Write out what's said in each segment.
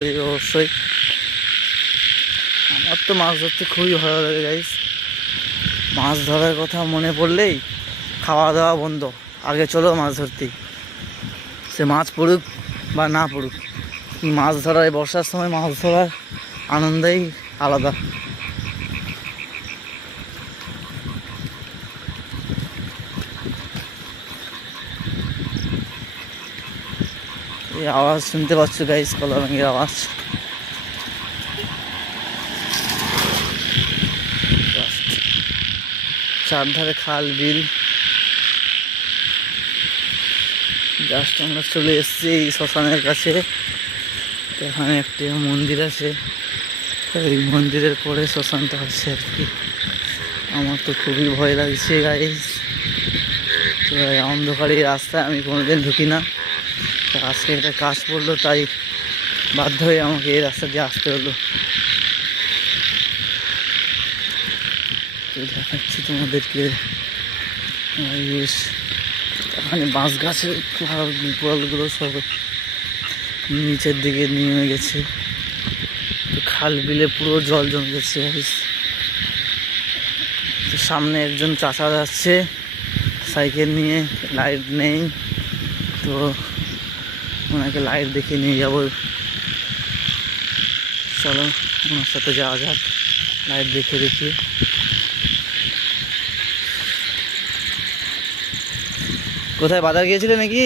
অবশ্যই। আমার তো মাছ ধরতে খুবই ভালো লাগে গাইস। মাছ ধরার কথা মনে পড়লেই খাওয়া দাওয়া বন্ধ, আগে চলো মাছ ধরতে। সে মাছ পড়ুক বা না পড়ুক, মাছ ধরার এই বর্ষার সময় মাছ ধরার আনন্দই আলাদা। এই আওয়াজ শুনতে পাচ্ছ গাইস, কলা ব্যাঙের আওয়াজ। চারধারে খাল বিল, জাস্ট আমরা চলে এসেছি এই শ্মশানের কাছে। এখানে একটি মন্দির আছে, এই মন্দিরের পরে শ্মশানটা আছে আর কি। আমার তো খুবই ভয় লাগছে গাইস। তো অন্ধকারে এই রাস্তায় আমি কোনোদিন ঢুকি না, তো আজকে একটা কাজ পড়লো তাই বাধ্য হয়ে আমাকে এই রাস্তা দিয়ে আসতে হলো। তো দেখাচ্ছি তোমাদেরকে, এখানে বাঁশ গাছের ফলগুলো সব নিচের দিকে নেমে গেছে। তো খাল বিলে পুরো জল জমে গেছে। তো সামনে একজন চাচা যাচ্ছে সাইকেল নিয়ে, লাইট নেই, তো ওনাকে লাইট দেখে নিয়ে যাবো। চলো ওনার সাথে যাওয়া যাক, লাইট দেখে দেখি। কোথায় বাজার গিয়েছিলে নাকি?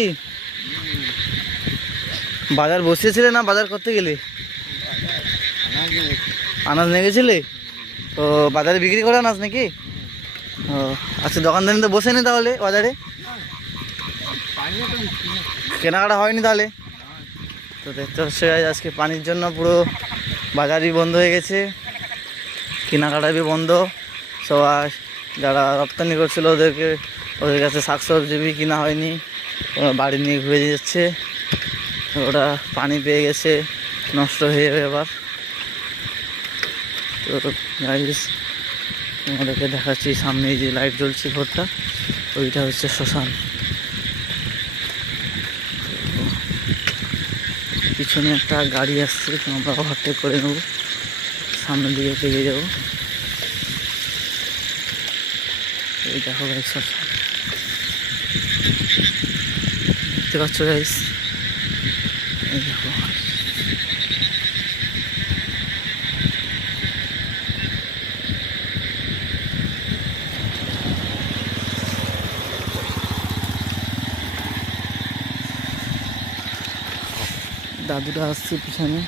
বাজার বসিয়েছিলে না বাজার করতে গেলে? আনাজ নিয়ে গেছিলে? তো বাজারে বিক্রি করে আনাজ নাকি? ও আচ্ছা, দোকানদারি তো বসেনি তাহলে বাজারে? কেনাকাটা হয়নি তাহলে? তো দেখতে হচ্ছে আজকে পানির জন্য পুরো বাজারই বন্ধ হয়ে গেছে, কেনাকাটা বন্ধ। সবাই যারা রপ্তানি করছিল ওদের কাছে শাকসবজি কিনা হয়নি, ওরা বাড়ি নিয়ে ঘুরে যাচ্ছে। ওরা পানি পেয়ে গেছে, নষ্ট হয়ে যাবে এবার। তো গাইস আমাদেরকে দেখাচ্ছি সামনে যে লাইট জ্বলছে ঘরটা, ওইটা হচ্ছে শ্মশান। পিছনে একটা গাড়ি আসছে, তো আমরা ওভারটেক করে নেবো, সামনের দিকে এগিয়ে যাবো। এই দেখো গাইস শ্মশান, দেখতে পাচ্ছ গাইস? এই দেখো দাদুরা আসছে পিছনে।